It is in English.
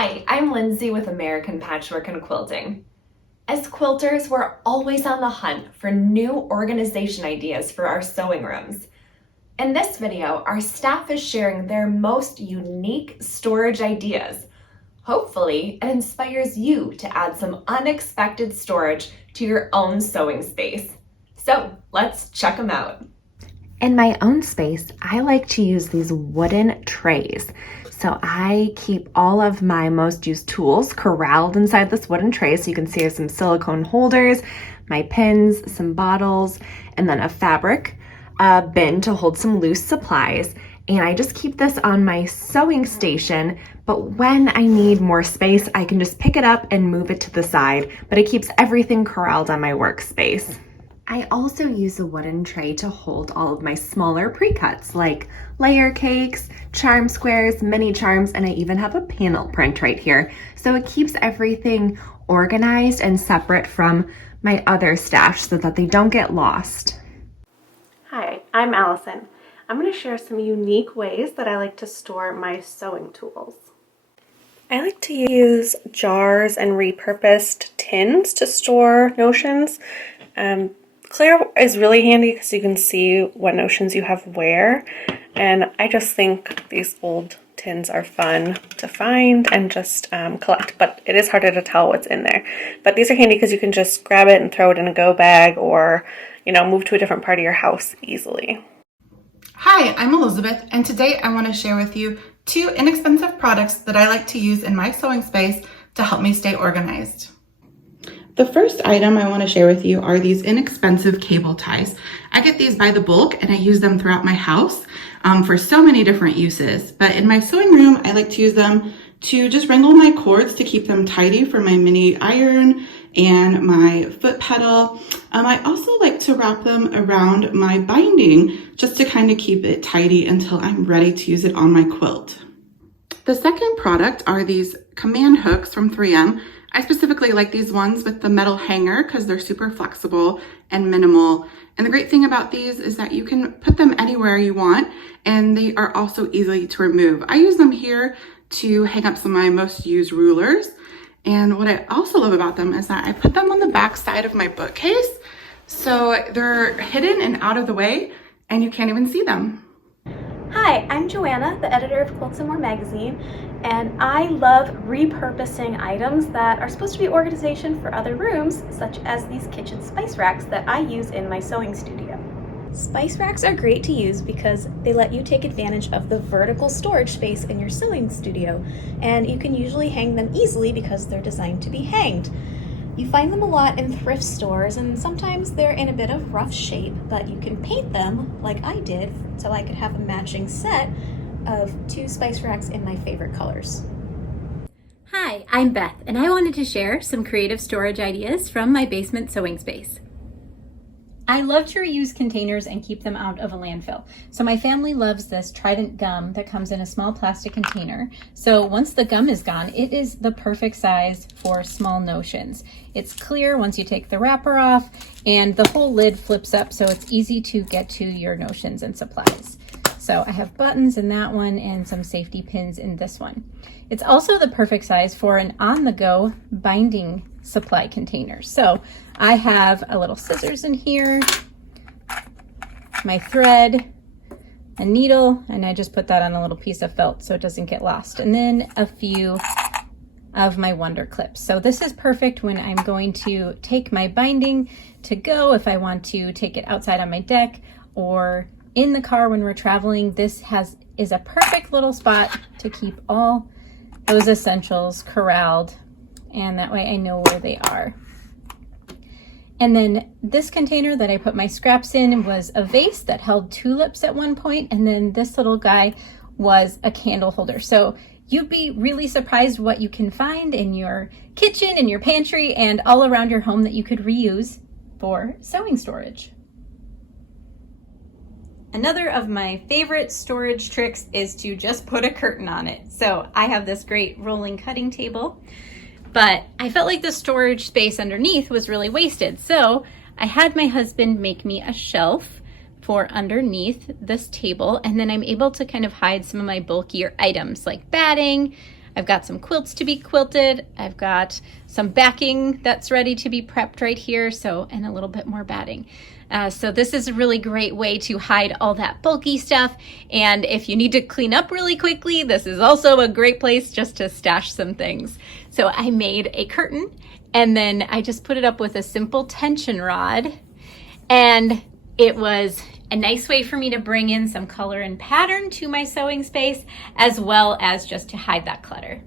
Hi, I'm Lindsay with American Patchwork and Quilting. As quilters, we're always on the hunt for new organization ideas for our sewing rooms. In this video, our staff is sharing their most unique storage ideas. Hopefully, it inspires you to add some unexpected storage to your own sewing space. So let's check them out. In my own space, I like to use these wooden trays. So I keep all of my most used tools corralled inside this wooden tray. So you can see I have some silicone holders, my pins, some bottles, and then a fabric bin to hold some loose supplies. And I just keep this on my sewing station, but when I need more space, I can just pick it up and move it to the side, but it keeps everything corralled on my workspace. I also use a wooden tray to hold all of my smaller pre-cuts like layer cakes, charm squares, mini charms, and I even have a panel print right here. So it keeps everything organized and separate from my other stash so that they don't get lost. Hi, I'm Allison. I'm going to share some unique ways that I like to store my sewing tools. I like to use jars and repurposed tins to store notions. Clear is really handy because you can see what notions you have where, and I just think these old tins are fun to find and just collect, but it is harder to tell what's in there. But these are handy because you can just grab it and throw it in a go bag or, move to a different part of your house easily. Hi, I'm Elizabeth, and today I want to share with you 2 inexpensive products that I like to use in my sewing space to help me stay organized. The first item I want to share with you are these inexpensive cable ties. I get these by the bulk and I use them throughout my house for so many different uses. But in my sewing room, I like to use them to just wrangle my cords to keep them tidy for my mini iron and my foot pedal. I also like to wrap them around my binding just to kind of keep it tidy until I'm ready to use it on my quilt. The second product are these command hooks from 3M. I specifically like these ones with the metal hanger because they're super flexible and minimal. And the great thing about these is that you can put them anywhere you want, and they are also easy to remove. I use them here to hang up some of my most used rulers. And what I also love about them is that I put them on the back side of my bookcase, so they're hidden and out of the way, and you can't even see them. Hi, I'm Joanna, the editor of Quilts and More magazine, and I love repurposing items that are supposed to be organization for other rooms, such as these kitchen spice racks that I use in my sewing studio. Spice racks are great to use because they let you take advantage of the vertical storage space in your sewing studio, and you can usually hang them easily because they're designed to be hanged. You find them a lot in thrift stores, and sometimes they're in a bit of rough shape, but you can paint them like I did so I could have a matching set of 2 spice racks in my favorite colors. Hi, I'm Beth, and I wanted to share some creative storage ideas from my basement sewing space. I love to reuse containers and keep them out of a landfill. So my family loves this Trident gum that comes in a small plastic container. So once the gum is gone, it is the perfect size for small notions. It's clear once you take the wrapper off, and the whole lid flips up so it's easy to get to your notions and supplies. So I have buttons in that one and some safety pins in this one. It's also the perfect size for an on-the-go binding supply container. So I have a little scissors in here, my thread, a needle, and I just put that on a little piece of felt so it doesn't get lost. And then a few of my Wonder Clips. So this is perfect when I'm going to take my binding to go, if I want to take it outside on my deck or in the car when we're traveling. This is a perfect little spot to keep all those essentials corralled, and that way I know where they are. And then this container that I put my scraps in was a vase that held tulips at one point, and then this little guy was a candle holder. So you'd be really surprised what you can find in your kitchen, in your pantry, and all around your home that you could reuse for sewing storage. Another of my favorite storage tricks is to just put a curtain on it. So I have this great rolling cutting table, but I felt like the storage space underneath was really wasted. So I had my husband make me a shelf for underneath this table, and then I'm able to kind of hide some of my bulkier items like batting, I've got some quilts to be quilted. I've got some backing that's ready to be prepped right here, and a little bit more batting. So this is a really great way to hide all that bulky stuff. And if you need to clean up really quickly, this is also a great place just to stash some things. So I made a curtain, and then I just put it up with a simple tension rod. And it was a nice way for me to bring in some color and pattern to my sewing space, as well as just to hide that clutter.